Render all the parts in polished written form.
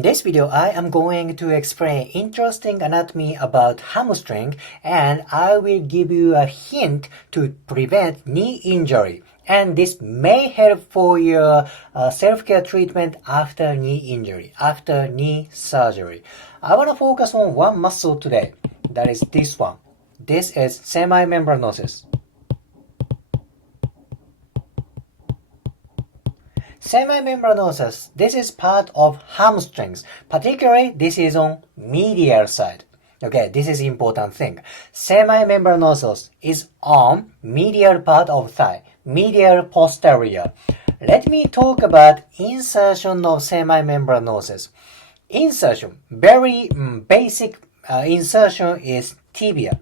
In this video, I am going to explain interesting anatomy about hamstring, and I will give you a hint to prevent knee injury. And this may help for your self-care treatment after knee injury, after knee surgery. I want to focus on one muscle today. That is this one. This is semimembranosus. Semimembranosus, this is part of hamstrings. Particularly, this is on medial side. Okay, this is important thing. Semimembranosus is on medial part of thigh, medial posterior. Let me talk about insertion of semimembranosus. Insertion, very basic insertion is tibia.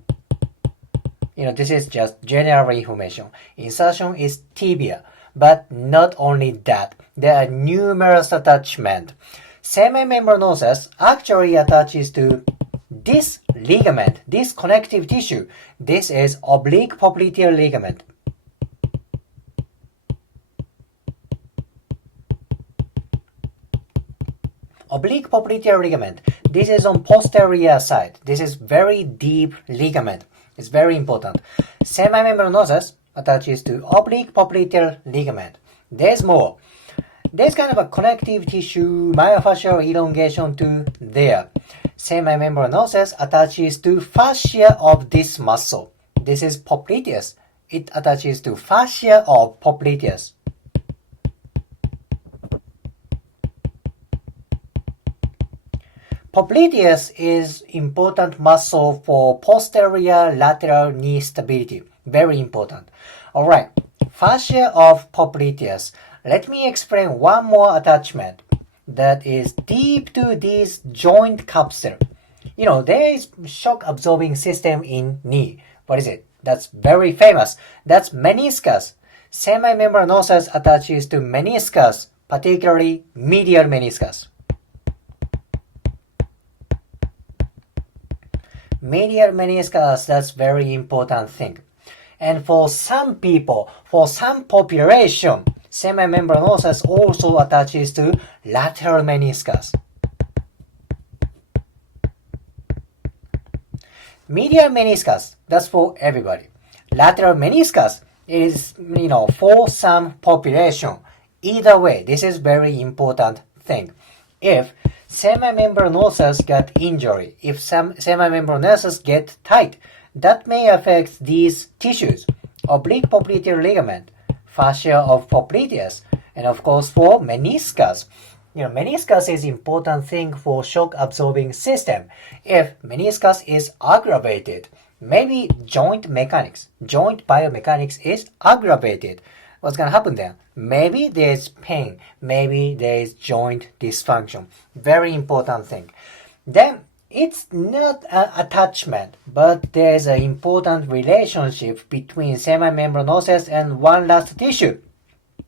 This is just general information. Insertion is tibia. But not only that, there are numerous attachments. Semimembranosus actually attaches to this ligament, this connective tissue. This is oblique popliteal ligament. Oblique popliteal ligament. This is on posterior side. This is very deep ligament. It's very important. Semimembranosus attaches to oblique popliteal ligament. There's more. There's kind of a connective tissue myofascial elongation to there. Semimembranosus attaches to fascia of this muscle. This is popliteus. It attaches to fascia of popliteus. Popliteus is important muscle for posterior lateral knee stability. Very important. Alright, fascia of popliteus. Let me explain one more attachment that is deep to this joint capsule. There is shock absorbing system in knee. What is it? That's very famous. That's meniscus. Semimembranosus attaches to meniscus, particularly medial meniscus. Medial meniscus, that's very important thing. And for some people, for some population, semimembranosus also attaches to lateral meniscus. Medial meniscus, that's for everybody. Lateral meniscus is, for some population. Either way, this is very important thing. If semimembranosus get injury, if some semimembranosus get tight, that may affect these tissues, oblique popliteal ligament, fascia of popliteus, and of course for meniscus. Meniscus is important thing for shock absorbing system. If meniscus is aggravated, maybe joint mechanics, joint biomechanics is aggravated. What's going to happen then? Maybe there's pain, maybe there is joint dysfunction. Very important thing. Then it's not an attachment, but there's an important relationship between semimembranosus and one last tissue.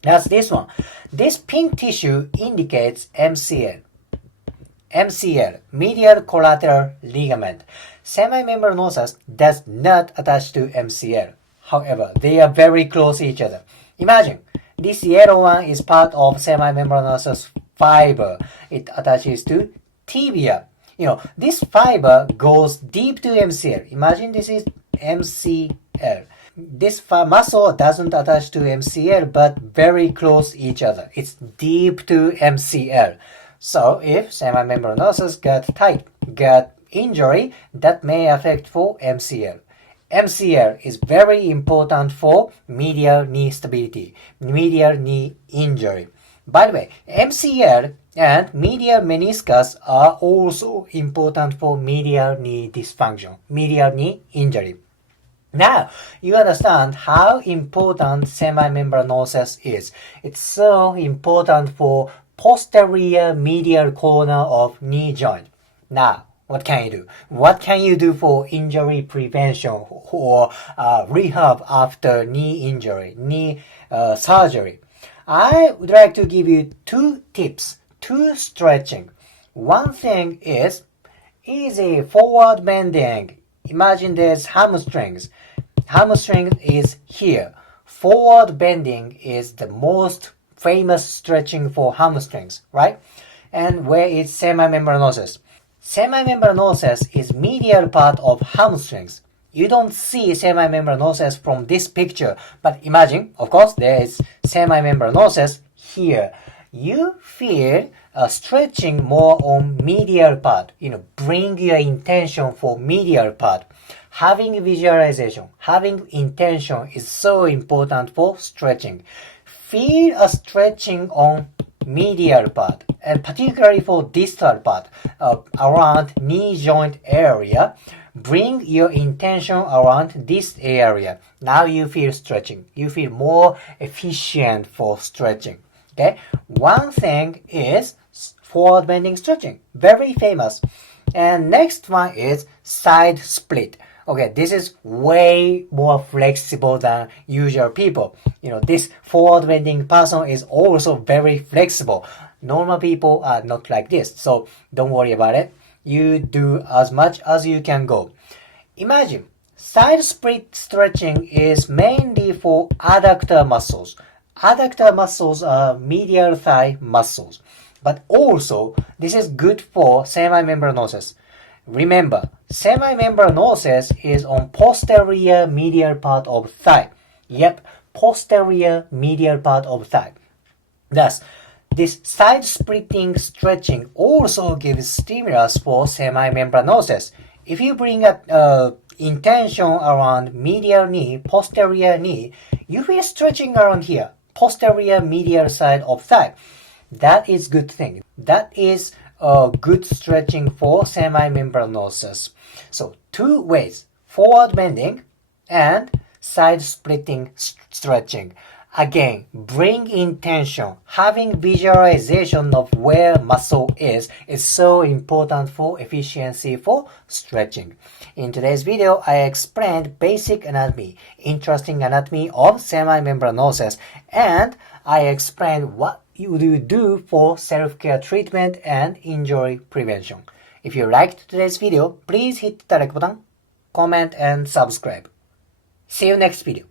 That's this one. This pink tissue indicates MCL. MCL, medial collateral ligament. Semimembranosus does not attach to MCL. However, they are very close to each other. Imagine, this yellow one is part of semimembranosus fiber. It attaches to tibia. This fiber goes deep to MCL. Imagine this is MCL. This muscle doesn't attach to MCL, but very close to each other. It's deep to MCL. So if semimembranosus get tight, get injury, that may affect for MCL. MCL is very important for medial knee stability, medial knee injury. By the way, MCL and medial meniscus are also important for medial knee dysfunction, medial knee injury. Now, you understand how important semimembranosus is. It's so important for posterior medial corner of knee joint. Now, what can you do? What can you do for injury prevention or rehab after knee injury, knee surgery? I would like to give you two tips, two stretching. One thing is easy forward bending. Imagine there's hamstrings. Hamstring is here. Forward bending is the most famous stretching for hamstrings, right? And where is semimembranosus? Semimembranosus is medial part of hamstrings. You don't see semimembranosus from this picture, but imagine, of course, there is semimembranosus here. You feel stretching more on medial part. Bring your intention for medial part. Having visualization, having intention is so important for stretching. Feel a stretching on medial part, and particularly for distal part, around knee joint area. Bring your intention around this area. Now you feel stretching. You feel more efficient for stretching. Okay? One thing is forward bending stretching. Very famous. And next one is side split. Okay, this is way more flexible than usual people. This forward bending person is also very flexible. Normal people are not like this, so don't worry about it. You do as much as you can go. Imagine, side split stretching is mainly for adductor muscles. Adductor muscles are medial thigh muscles. But also, this is good for semimembranosus. Remember, semimembranosus is on posterior medial part of thigh. Yep, posterior medial part of thigh. Thus, this side splitting stretching also gives stimulus for semimembranosus. If you bring up intention around medial knee, posterior knee, you feel stretching around here, posterior medial side of thigh. That is good thing. That is good stretching for semimembranosus. So 2 ways, forward bending and side splitting stretching. Again, bring intention. Having visualization of where muscle is so important for efficiency for stretching. In today's video, I explained basic anatomy, interesting anatomy of semimembranosus, and I explained what you do for self-care treatment and injury prevention. If you liked today's video, please hit the like button, comment, and subscribe. See you next video.